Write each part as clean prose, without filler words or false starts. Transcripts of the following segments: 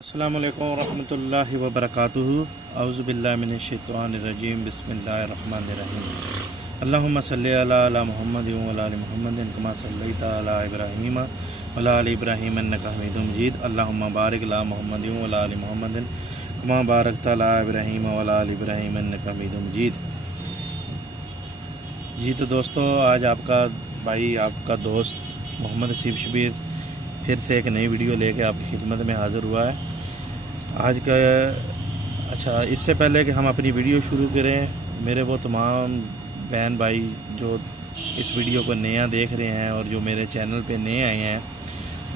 अस्सलामुअलैकुम वरहमतुल्लाहि वबरकातुहू औज़ु बिल्लाहि मिनश्शैतानिर्रजीम बिस्मिल्लाहिर्रहमानिर्रहीम अल्लाहुम्मा सल्लि अला मुहम्मद व अला आलि मुहम्मद कमा सल्लैता अला इब्राहीम व अला आलि इब्राहीम इन्नका हमीदुम मजीद अल्लाहुम्मा बारिक अला मुहम्मद व अला आलि मुहम्मद कमा बारकता अला इब्राहीम व अला आलि इब्राहीम इन्नका हमीदुम मजीद। जी तो दोस्तों, आज आपका भाई आपका दोस्त मोहम्मद हसीब शबीर फिर से एक नई वीडियो लेके आपकी खिदमत में हाज़िर हुआ है। आज का इससे पहले कि हम अपनी वीडियो शुरू करें, मेरे वो तमाम बहन भाई जो इस वीडियो को नया देख रहे हैं और जो मेरे चैनल पे नए आए हैं,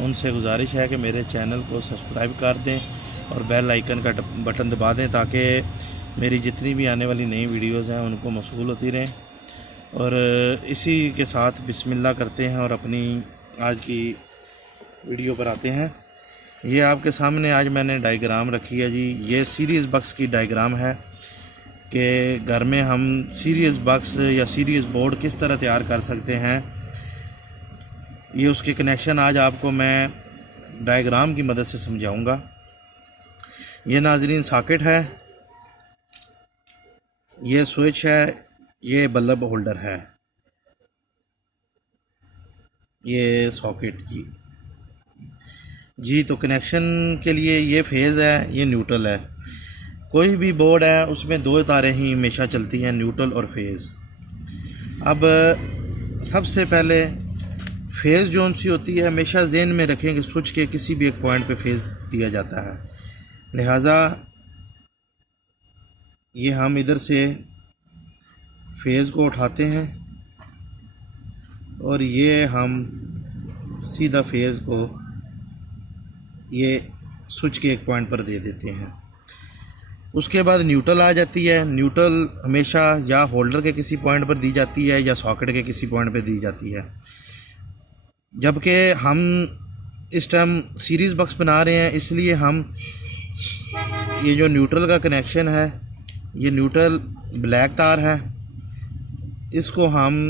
उनसे गुजारिश है कि मेरे चैनल को सब्सक्राइब कर दें और बेल आइकन का बटन दबा दें ताकि मेरी जितनी भी आने वाली नई वीडियोज़ हैं उनको मौसूल होती रहें। और इसी के साथ बिस्मिल्लाह करते हैं और अपनी आज की वीडियो पर आते हैं। ये आपके सामने आज मैंने डायग्राम रखी है जी। ये सीरीज़ बक्स की डायग्राम है कि घर में हम सीरीज़ बक्स या सीरीज़ बोर्ड किस तरह तैयार कर सकते हैं। ये उसके कनेक्शन आज आपको मैं डायग्राम की मदद से समझाऊंगा। ये नाज़रीन सॉकेट है, ये स्विच है, ये बल्ब होल्डर है, ये सॉकेट की जी। तो कनेक्शन के लिए ये फेज़ है, ये न्यूट्रल है। कोई भी बोर्ड है उसमें दो तारें ही हमेशा चलती हैं, न्यूट्रल और फेज़। अब सबसे पहले फेज़ जो सी होती है हमेशा ज़हन में रखें कि स्विच के किसी भी एक पॉइंट पे फेज़ दिया जाता है। लिहाजा ये हम इधर से फेज़ को उठाते हैं और ये हम सीधा फेज़ को ये स्विच के एक पॉइंट पर दे देते हैं। उसके बाद न्यूट्रल आ जाती है। न्यूट्रल हमेशा या होल्डर के किसी पॉइंट पर दी जाती है या सॉकेट के किसी पॉइंट पर दी जाती है। जबकि हम इस टाइम सीरीज़ बक्स बना रहे हैं, इसलिए हम ये जो न्यूट्रल का कनेक्शन है, ये न्यूट्रल ब्लैक तार है, इसको हम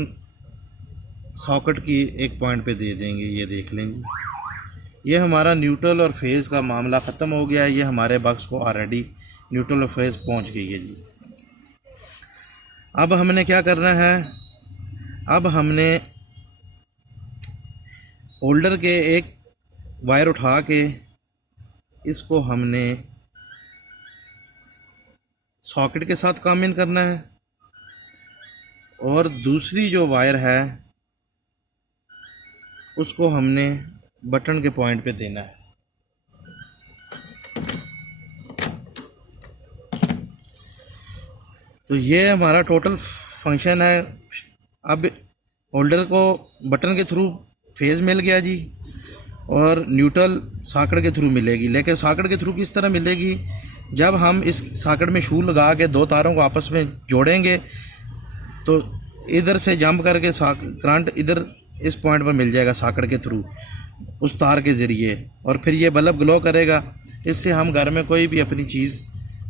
सॉकेट की एक पॉइंट पे दे देंगे। ये देख लेंगे, ये हमारा न्यूट्रल और फेज़ का मामला ख़त्म हो गया है। ये हमारे बक्स को ऑलरेडी न्यूट्रल और फेज़ पहुंच गई है जी। अब हमने क्या करना है, अब हमने होल्डर के एक वायर उठा के इसको हमने सॉकेट के साथ काम इन करना है और दूसरी जो वायर है उसको हमने बटन के पॉइंट पे देना है। तो ये हमारा टोटल फंक्शन है। अब होल्डर को बटन के थ्रू फेज़ मिल गया जी और न्यूट्रल सॉकेट के थ्रू मिलेगी। लेकिन सॉकेट के थ्रू किस तरह मिलेगी, जब हम इस सॉकेट में शू लगा के दो तारों को आपस में जोड़ेंगे तो इधर से जंप करके करंट इधर इस पॉइंट पर मिल जाएगा सॉकेट के थ्रू उस तार के ज़रिए, और फिर ये बल्ब ग्लो करेगा। इससे हम घर में कोई भी अपनी चीज़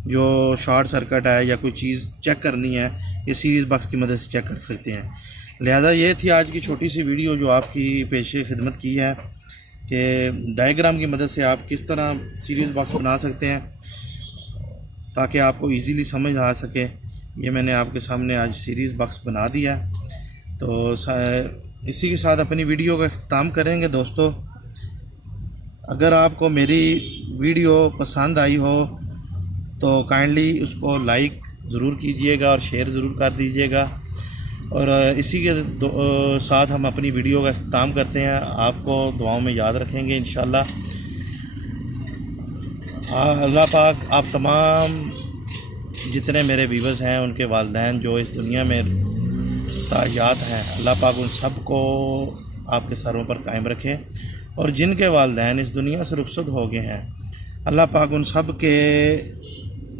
जो शॉर्ट सर्किट है या कोई चीज़ चेक करनी है, ये सीरीज़ बक्स की मदद से चेक कर सकते हैं। लिहाजा ये थी आज की छोटी सी वीडियो जो आपकी पेशे खिदमत की है कि डायग्राम की मदद से आप किस तरह सीरीज़ बक्स बना सकते हैं ताकि आपको इजीली समझ आ सके। ये मैंने आपके सामने आज सीरीज़ बक्स बना दिया। तो इसी के साथ अपनी वीडियो का अख्ताम करेंगे। दोस्तों, अगर आपको मेरी वीडियो पसंद आई हो तो काइंडली उसको लाइक ज़रूर कीजिएगा और शेयर ज़रूर कर दीजिएगा। और इसी के साथ हम अपनी वीडियो का अख्ताम करते हैं। आपको दुआओं में याद रखेंगे इंशाल्लाह। अल्लाह पाक आप तमाम जितने मेरे व्यूअर्स हैं उनके वालिदैन जो इस दुनिया में तायात हैं, अल्लाह पाक उन सब को आपके सरों पर कायम रखे। और जिनके वालिदैन इस दुनिया से रुखसत हो गए हैं, अल्लाह पाक उन सब के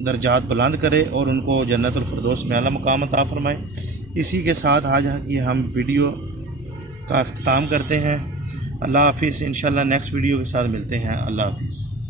दर्जात बुलंद करे और उनको जन्नतुल फिरदौस में आला मुकाम अता फरमाए। इसी के साथ आज ये हम वीडियो का अख्ताम करते हैं। अल्लाह हाफिज़। इंशाल्लाह नेक्स्ट वीडियो के साथ मिलते हैं। अल्लाह हाफिज़।